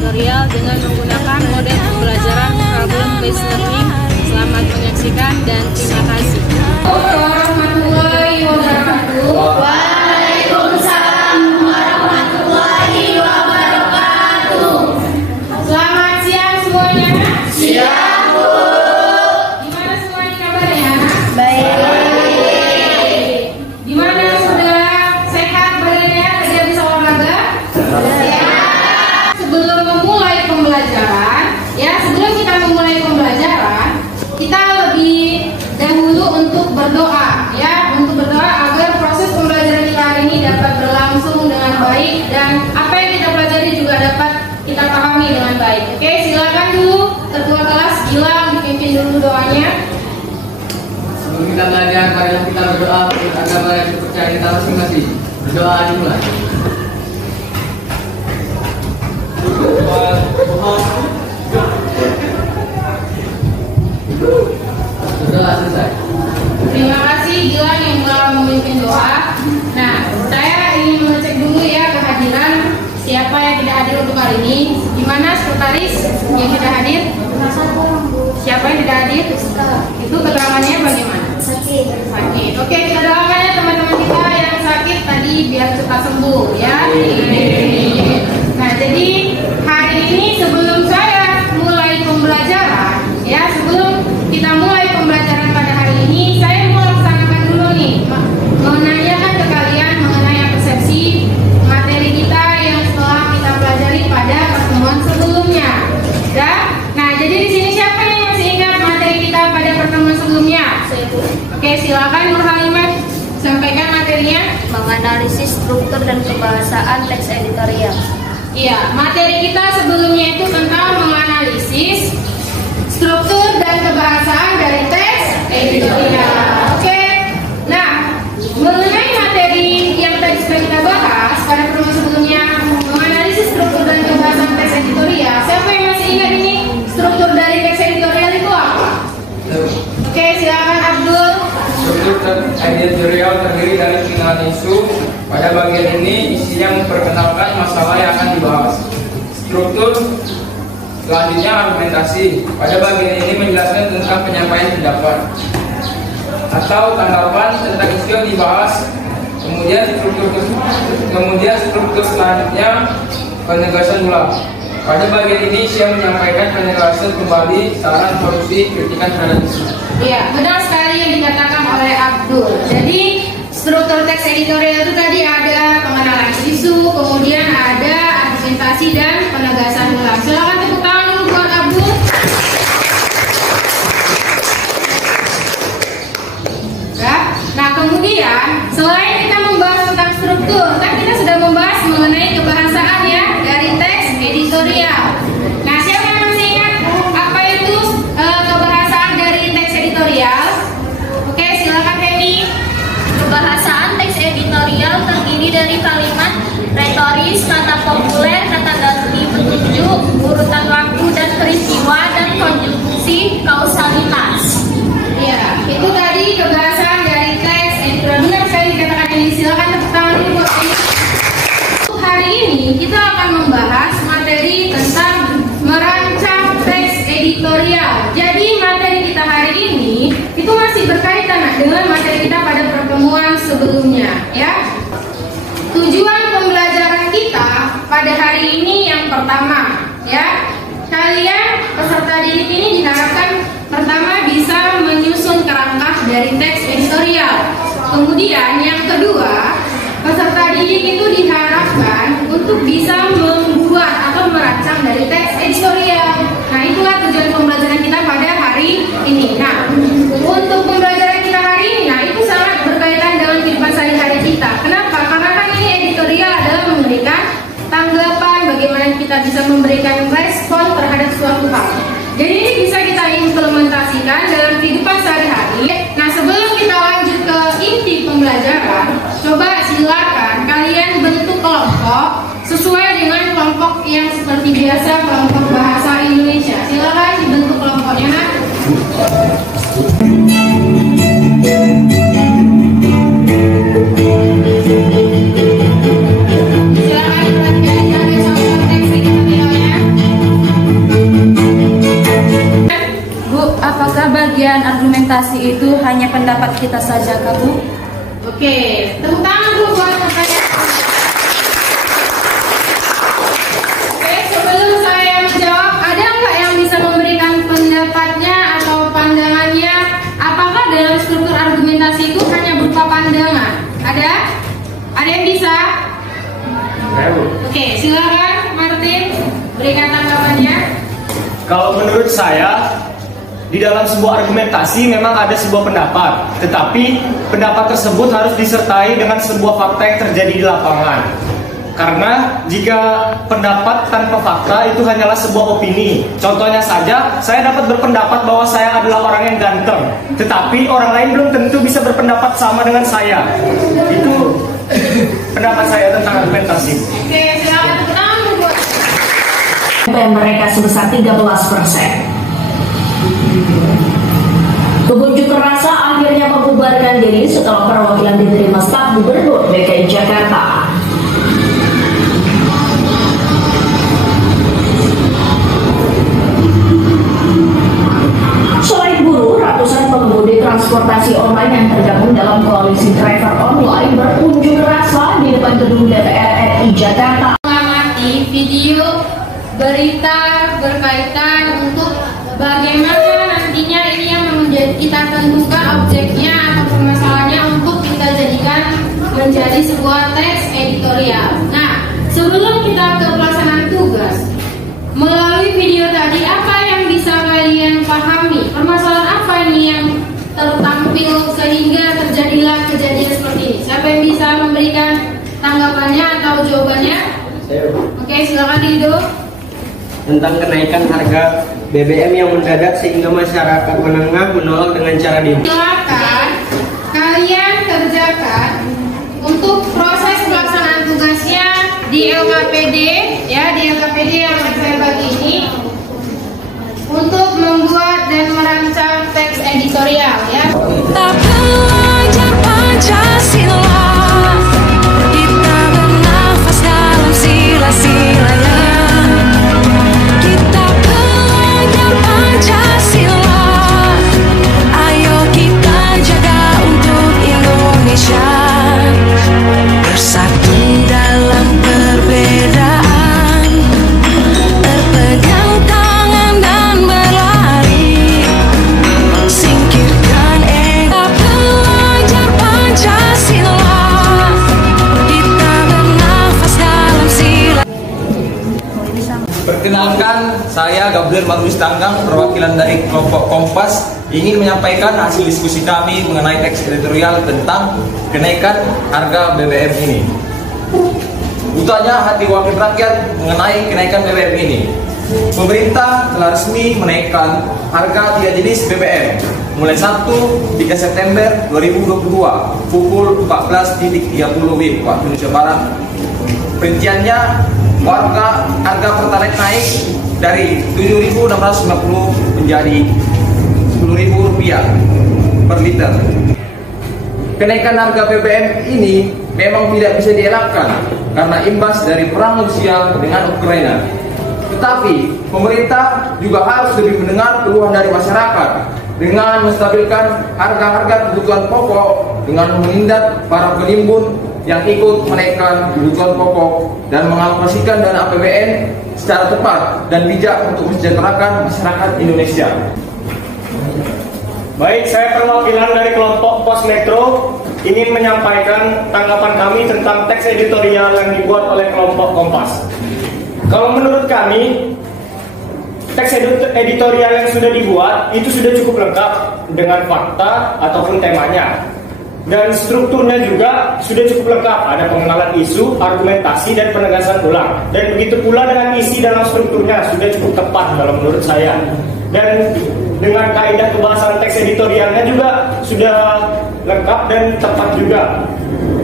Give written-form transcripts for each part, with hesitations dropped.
editorial dengan menggunakan model pembelajaran problem-based learning. Selamat menyaksikan dan terima kasih. Warahmatullahi wabarakatuh. Waalaikumsalam warahmatullahi wabarakatuh. Selamat siang semuanya. Siang, Bu. Gimana semuanya kabarnya? Baik. Gimana, sudah sehat badannya? Tidak bisa olahraga? Ya. Sebelum memulai pembelajaran, sebelum kita memulai pembelajaran, kita lebih dahulu untuk berdoa, untuk berdoa agar proses pembelajaran kita hari ini dapat berlangsung dengan baik dan apa yang kita pelajari juga dapat kita pahami dengan baik. Oke, silakan dulu ketua kelas Gilang dipimpin dulu doanya. Sebelum kita belajar, marilah kita berdoa untuk agama yang dipercaya kita masing-masing. Berdoa dimulai. Berdoa selesai. Terima kasih Gilang yang telah memimpin doa. Nah, saya ingin mengecek dulu kehadiran siapa yang tidak hadir untuk hari ini. Gimana sekretaris yang tidak hadir? Siapa yang tidak hadir? Itu keterangannya bagaimana? Sakit. Sakit. Oke, kita doakan ya teman-teman kita yang sakit tadi biar cepat sembuh ya. Nah, jadi hari ini sebelum saya mulai pembelajaran, sebelum kita mulai pembelajaran pada hari ini, saya mau laksanakan dulu nih, menanyakan ke kalian mengenai persepsi materi kita yang telah kita pelajari pada pertemuan sebelumnya. Ya? Nah, jadi di sini siapa yang masih ingat materi kita pada pertemuan sebelumnya? Oke, silakan Nur Halimah sampaikan materinya. Menganalisis struktur dan kebahasaan teks editorial. Iya, materi kita sebelumnya itu tentang menganalisis struktur dan kebahasaan dari teks editorial. Oke. Nah, mengenai materi yang tadi sudah kita bahas pada pertemuan sebelumnya, menganalisis struktur dan kebahasaan teks editorial. Siapa yang masih ingat ini? Struktur dari teks editorial itu apa? Oke, silakan Abdul. Struktur editorial terdiri dari pengenalan isu. Pada bagian ini isinya memperkenalkan masalah yang akan dibahas. Struktur selanjutnya argumentasi. Pada bagian ini menjelaskan tentang penyampaian pendapat atau tanggapan tentang isu yang dibahas. Kemudian struktur selanjutnya penegasan ulang. Pada bagian ini saya menyampaikan penjelasan kembali saran solusi kritikan terhadap isu. Iya, benar sekali yang dikatakan oleh Abdul. Jadi struktur teks editorial itu tadi ada pengenalan isu, kemudian ada argumentasi dan penegasan ulang. Silakan tepuk tangan dulu buat Abdul. Ya. Nah, kemudian selain kita membahas tentang struktur, kan kita sudah membahas mengenai kebahasaan dari teks editorial. Nah, siapa yang masih ingat apa itu kebahasaan dari teks editorial? Oke, silakan Femi. Kebahasaan teks editorial terdiri dari kalimat retoris, kata populer, kata ganti petunjuk, urutan waktu dan peristiwa, dan konjungsi kausalitas. Ya, itu tadi kebahasaan dari teks editorial. Benar sekali dikatakan ini. Silakan tepuk tangan dulu buat ini. Untuk hari ini kita akan membahas materi tentang merancang teks editorial. Jadi materi kita hari ini itu masih berkaitan dengan materi kita pada pertemuan sebelumnya, Tujuan pembelajaran kita pada hari ini yang pertama, kalian peserta didik ini diharapkan pertama bisa menyusun kerangka dari teks editorial. Kemudian yang kedua, peserta didik itu diharapkan untuk bisa membuat atau merancang dari teks editorial. Nah, itulah tujuan pembelajaran kita pada hari ini. Nah, untuk pembelajaran kita hari ini, itu sangat berkaitan dengan kehidupan sehari-hari kita. Kenapa? Karena kan ini editorial adalah memberikan tanggapan bagaimana kita bisa memberikan respon terhadap suatu hal. Jadi ini bisa kita implementasikan dalam kehidupan sehari-hari. Nah, sebelum kita lanjut ke inti pembelajaran, coba silakan kalian bentuk kelompok sesuai dengan kelompok yang seperti biasa, kelompok bahasa Indonesia. Silakan dibentuk kelompoknya, Nak. Silakan perhatikan teks editorialnya. argumentasi itu hanya pendapat kita saja, Kak Bu? Oke, tepuk tangan dulu buat pertanyaan. Oke, sebelum saya menjawab, ada nggak yang bisa memberikan pendapatnya atau pandangannya? Apakah dalam struktur argumentasi itu hanya berupa pandangan? Ada? Ada yang bisa? Oke, silakan Martin berikan tanggapannya. Kalau menurut saya, di dalam sebuah argumentasi memang ada sebuah pendapat, tetapi pendapat tersebut harus disertai dengan sebuah fakta yang terjadi di lapangan. Karena jika pendapat tanpa fakta itu hanyalah sebuah opini. Contohnya saja, saya dapat berpendapat bahwa saya adalah orang yang ganteng, tetapi orang lain belum tentu bisa berpendapat sama dengan saya. Itu pendapat saya tentang argumentasi. Oke, silakan tepuk tangan buat. Mereka sebesar 13%. Pengunjuk rasa akhirnya membubarkan diri setelah perwakilan diterima staf Gubernur DKI Jakarta. Selain buruh, ratusan pengemudi transportasi online yang tergabung dalam koalisi driver online berunjuk rasa di depan gedung DPR RI Jakarta. Mengamati video berita berkaitan untuk bagaimana nantinya ini yang kita tentukan objeknya atau permasalahannya untuk kita jadikan menjadi sebuah teks editorial. Nah, sebelum kita ke pelaksanaan tugas, melalui video tadi apa yang bisa kalian pahami? Permasalahan apa ini yang tertampil sehingga terjadilah kejadian seperti ini? Siapa yang bisa memberikan tanggapannya atau jawabannya? Oke, silakan Dido. Tentang kenaikan harga BBM yang mendadak sehingga masyarakat menengah menolak dengan cara demo. Silakan kalian kerjakan untuk proses pelaksanaan tugasnya di LKPD ya, di LKPD yang saya bagi ini untuk membuat dan merancang teks editorial ya. Kita belajar Pancasila, kita bernafas dalam sila-silanya. Kita belajar Pancasila, ayo kita jaga untuk Indonesia. Bersatu dalam perbedaan, berpegang tangan dan berlari, singkirkan ego. Belajar Pancasila, kita bernafas dalam sila. Perkenalkan, saya Gabriel Marus Tanggang, perwakilan dari kelompok Kompas, ingin menyampaikan hasil diskusi kami mengenai teks editorial tentang kenaikan harga BBM ini. Butuhnya hati wakil rakyat mengenai kenaikan BBM ini. Pemerintah telah resmi menaikkan harga 3 jenis BBM mulai 3 September 2022 pukul 14.30 WIB waktu Indonesia Barat. Perinciannya, harga Pertalite naik dari 7.650 menjadi Rp10.000 per liter. Kenaikan harga BBM ini memang tidak bisa dielakkan karena imbas dari perang Rusia dengan Ukraina. Tetapi pemerintah juga harus lebih mendengar keluhan dari masyarakat dengan menstabilkan harga-harga kebutuhan pokok dengan menindak para penimbun yang ikut menaikkan kebutuhan pokok dan mengalokasikan dana APBN secara tepat dan bijak untuk mensejahterakan masyarakat Indonesia. Baik, saya perwakilan dari kelompok Pos Metro ingin menyampaikan tanggapan kami tentang teks editorial yang dibuat oleh kelompok Kompas. Kalau menurut kami, teks editorial yang sudah dibuat itu sudah cukup lengkap dengan fakta ataupun temanya. Dan strukturnya juga sudah cukup lengkap, ada pengenalan isu, argumentasi, dan penegasan ulang. Dan begitu pula dengan isi dalam strukturnya sudah cukup tepat kalau menurut saya. Dan dengan kaidah kebahasan teks editorialnya juga sudah lengkap dan tepat juga.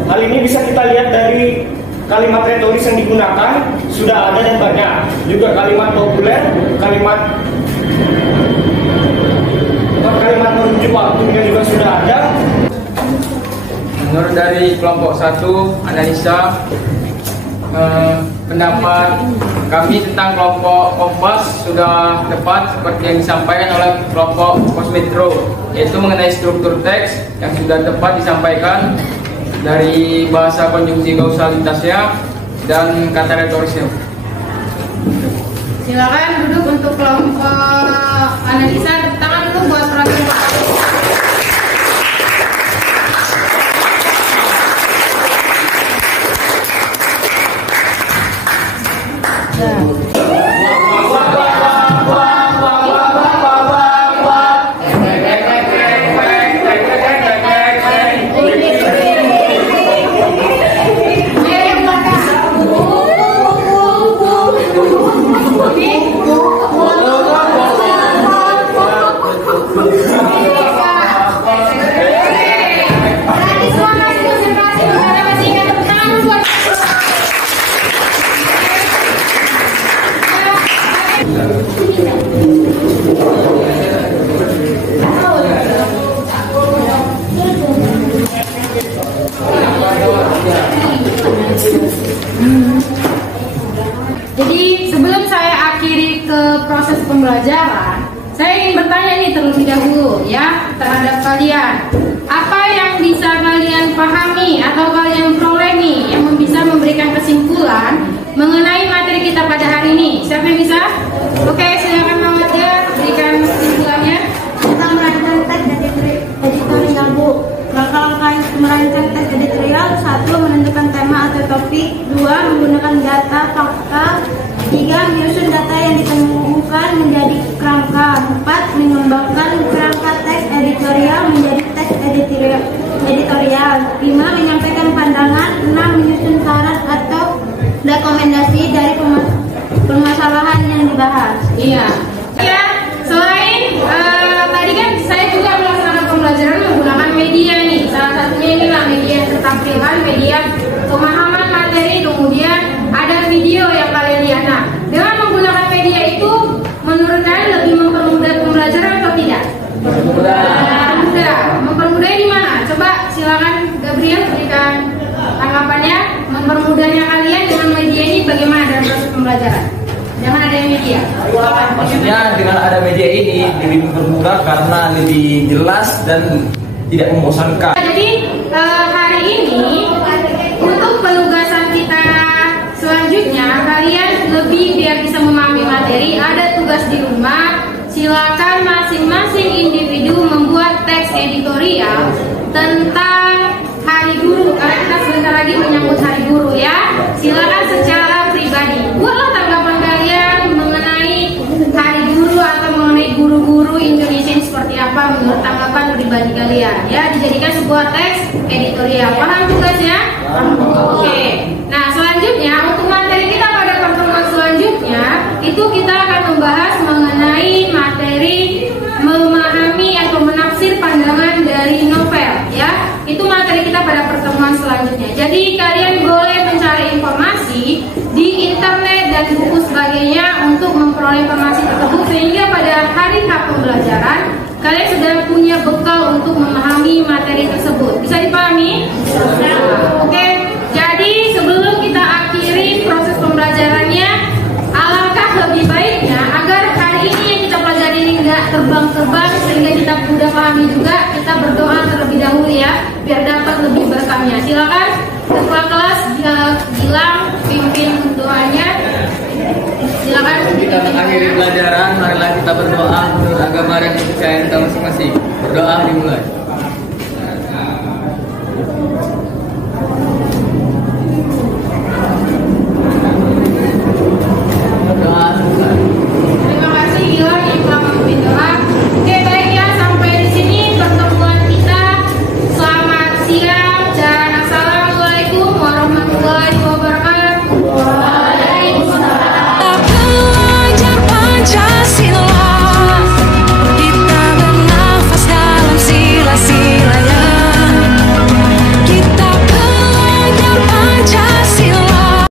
Hal ini bisa kita lihat dari kalimat retoris yang digunakan sudah ada dan banyak. Juga kalimat populer, kalimat merujuk waktunya juga sudah ada. Menurut dari kelompok 1 analisa, pendapat kami tentang kelompok Kompas sudah tepat seperti yang disampaikan oleh kelompok Pos Metro, yaitu mengenai struktur teks yang sudah tepat disampaikan dari bahasa konjungsi kausalitasnya dan kata retorisnya. Silakan duduk untuk kelompok analisa. Tepuk tangan dulu buat pramuka. Jadi sebelum saya akhiri ke proses pembelajaran, saya ingin bertanya nih terlebih dahulu ya terhadap kalian. Apa yang bisa kalian pahami atau kalian peroleh nih yang bisa memberikan kesimpulan mengenai materi kita pada hari ini? Siapa yang bisa? Oke, silakan Muhammadnya berikan kesimpulannya. Tentang merancang teks editorial, Bu. Langkah-langkah merancang teks editorial: 1. Menentukan tema atau topik. 2. Menggunakan data fakta. 3. Menyusun data yang ditemukan menjadi kerangka. 4. Mengembangkan kerangka teks editorial menjadi teks editorial. 5. Menyampaikan pandangan. 6. Menyusun saran atau rekomendasi dari permasalahan yang dibahas. Iya. Ya, selain tadi kan saya juga melaksanakan pembelajaran menggunakan media nih. Salah satunya inilah media keterampilan, media pemahaman materi, kemudian ada video yang kalian lihat. Nah, dengan menggunakan media itu menurut kalian lebih mempermudah pembelajaran atau tidak? Mempermudah. Mempermudah di mana? Coba silakan Gabriel berikan tanggapannya. Mempermudahnya kalian dengan media ini bagaimana dalam proses pembelajaran? Jangan ada yang media. Maksudnya dengan ada media ini lebih mempermudah karena lebih jelas dan tidak membosankan. Jadi hari ini untuk penugasan kita selanjutnya, kalian lebih biar bisa memahami materi, ada tugas di rumah. Silakan masing-masing individu membuat teks editorial tentang Hari Guru, karena kita sebentar lagi menyambut Hari Guru ya. Silakan secara pribadi buatlah tanggapan kalian mengenai Hari Guru atau mengenai guru-guru Indonesia ini seperti apa menurut tanggapan pribadi kalian ya. Dijadikan sebuah teks editorial. Paham tugasnya? Oke. Nah, selanjutnya untuk materi kita pada pertemuan selanjutnya itu kita akan membahas mengenai materi memahami atau menafsir pandangan dari novel ya. Itu materi kita pada pertemuan selanjutnya. Jadi kalian boleh mencari informasi di internet dan buku sebagainya untuk memperoleh informasi tersebut sehingga pada hari H pembelajaran kalian sudah punya bekal untuk memahami materi tersebut. Bisa dipahami? Oke. Jadi sebelum kita akhiri proses pembelajarannya, alangkah lebih baiknya agar hari ini yang kita pelajari ini nggak terbang-terbang sehingga kita mudah pahami juga, kita berdoa terlebih dahulu ya biar dapat lebih berkahnya. Silakan ketua kelas Gilang pimpin doanya. Silakan. Kita mengakhiri pelajaran, marilah kita berdoa menurut agama dan kepercayaan kita masing-masing. Berdoa dimulai.